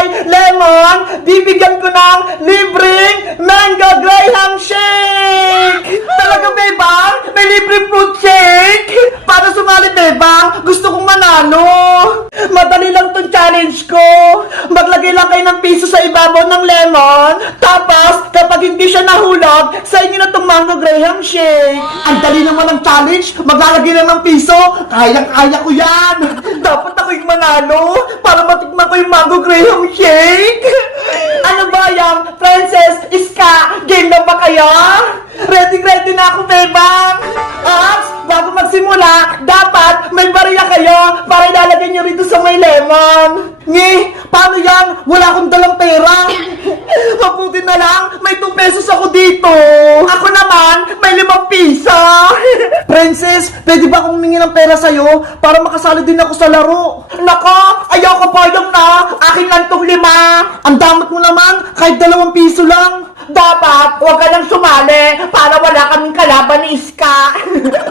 kay Lemon, bibigyan ko ng libreng Mango Graham Shake! Talaga, Bebang? May libreng fruit shake? Para sumali, Bebang, gusto kong manalo! Madali lang tong challenge ko. Maglagay lang kayo ng piso sa ibabaw ng lemon. Tapos, kapag hindi siya nahulog, sa inyo na tong Mango Graham Shake. Ang dali naman ng challenge. Maglalagay lang ng piso. Kayang-kaya ko yan. Dapat ako yung manalo ko yung Mango Graham Shake. Ano ba yan? Princess, Iska, game na ba kayo? Ready, ready na ako, Bebang. Ops, bago magsimula, dapat may bariya kayo para ilalagay nyo rito sa may lemon. Ngi, paano yan? Wala akong dalang pera. Mabuti na lang, may 2 pesos ako dito. Ako naman, may 5 piso. Princess, pwede ba akong humingi ng pera sa'yo para makasali din ako sa laro? Nako, ayoko po yung na. Akin lang tong lima. Ang damot mo naman, kahit dalawang piso lang. Dapat, huwag ka nang sumali para wala kaming kalaban ni Iska.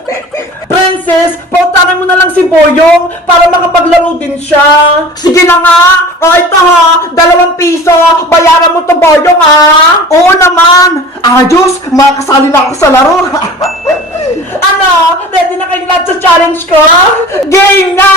Princess, pautakan mo na lang si Boyong para makapaglaro din siya. Sige na nga. O ito ha, dalawang piso. Bayaran mo to Boyong ha. Oo naman. Ayos, makakasali na ako sa laro. ano, ready na kayong lahat sa challenge ko? Game na!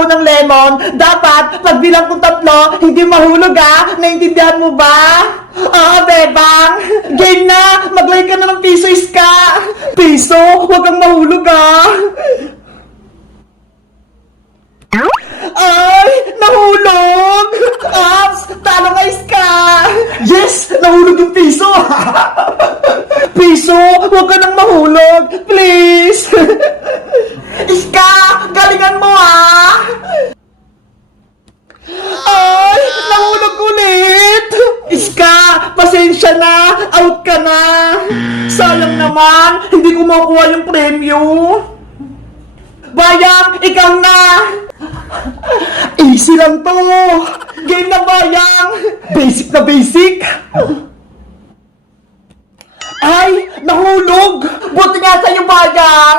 Ibabaw ng lemon. Dapat, pag bilang kong tatlo, hindi mahulog ah. Naintindihan mo ba? Oo, bebang. Game na! Maglay ka na ng piso, Iska. Piso? Huwag kang mahulog ah. Ay! Nahulog! Ops! Talo ka, Iska! Yes! Nahulog yung piso! piso! Huwag ka nang mahulog! Please! Iska! Galingan mo ah! Ay! Nahulog ulit! Iska! Pasensya na! Out ka na! Sayang naman! Hindi ko makuha yung premyo! Bayang! Ikaw na! Easy lang to! Game na bayang! Basic na basic! Ay! Nahulog! Buti nga sa'yo, bayang!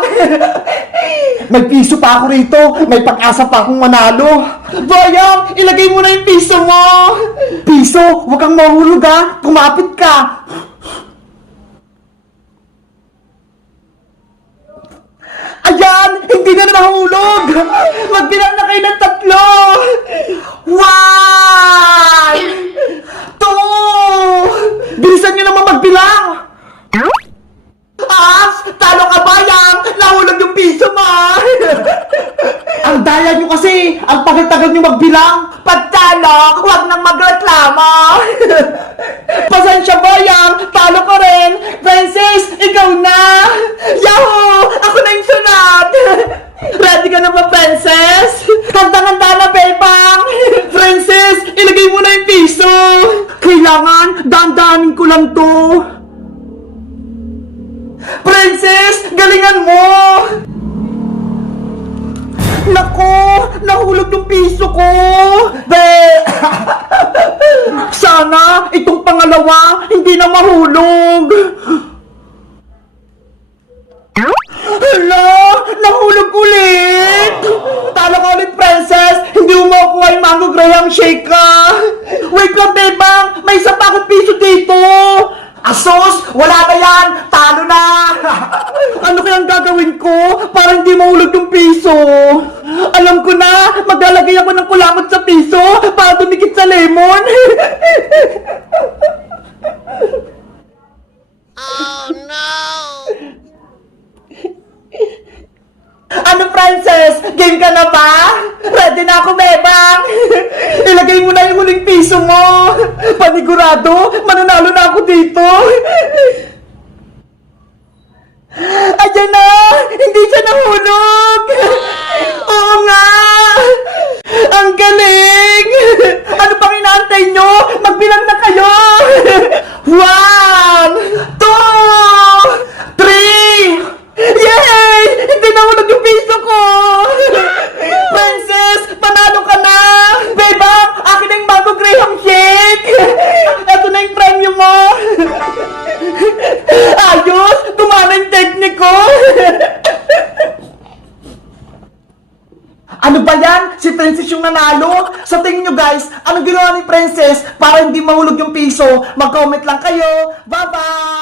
May piso pa ako rito! May pag-asa pa akong manalo! Bayang! Ilagay mo na yung piso mo! Piso! Huwag kang mahulog ha! Kumapit ka! Ayan! Hindi na nahulog! Magbilang na kayo ng tatlo! One! Two! Bilisan nyo naman magbilang! As! Talo ka bayang! Nahulog yung piso mo! ang daya nyo kasi! Ang tagal-tagal nyo magbilang! Pagtalo, huwag nang magreklamo! Pasensya bayang! Talo ko rin! Princess, ikaw na! Yahoo! Ako na yung sunod! Ready ka na ba, Princess? Handa-handa na, Bebang! Princess, ilagay mo na yung piso! Kailangan, dandanin ko lang to! Princess, galingan mo! Nako, nahulog yung piso ko! Be! Sana, itong pangalawa, hindi na mahulog! Hala! Nahulog ulit! Talo ka ulit, princess! Hindi mo makukuha yung mango graham shake ka! Wait lang, bebang! May isa pa akong piso dito! Asos! Wala na yan! Talo na! ano kayang gagawin ko para hindi mahulog yung piso? Alam ko na! Maglalagay ako ng kulamot sa piso para dumikit sa lemon! Ano, Frances? Game ka na ba? Ready na ako, Bebang! Ilagay mo na yung huling piso mo! Panigurado, mananalo na ako dito! Ayan na! Hindi siya nahulog! Ba yan? Si Princess yung nanalo? Sa tingin nyo guys, anong ginawa ni Princess para hindi mahulog yung piso? Mag-comment lang kayo. Bye-bye!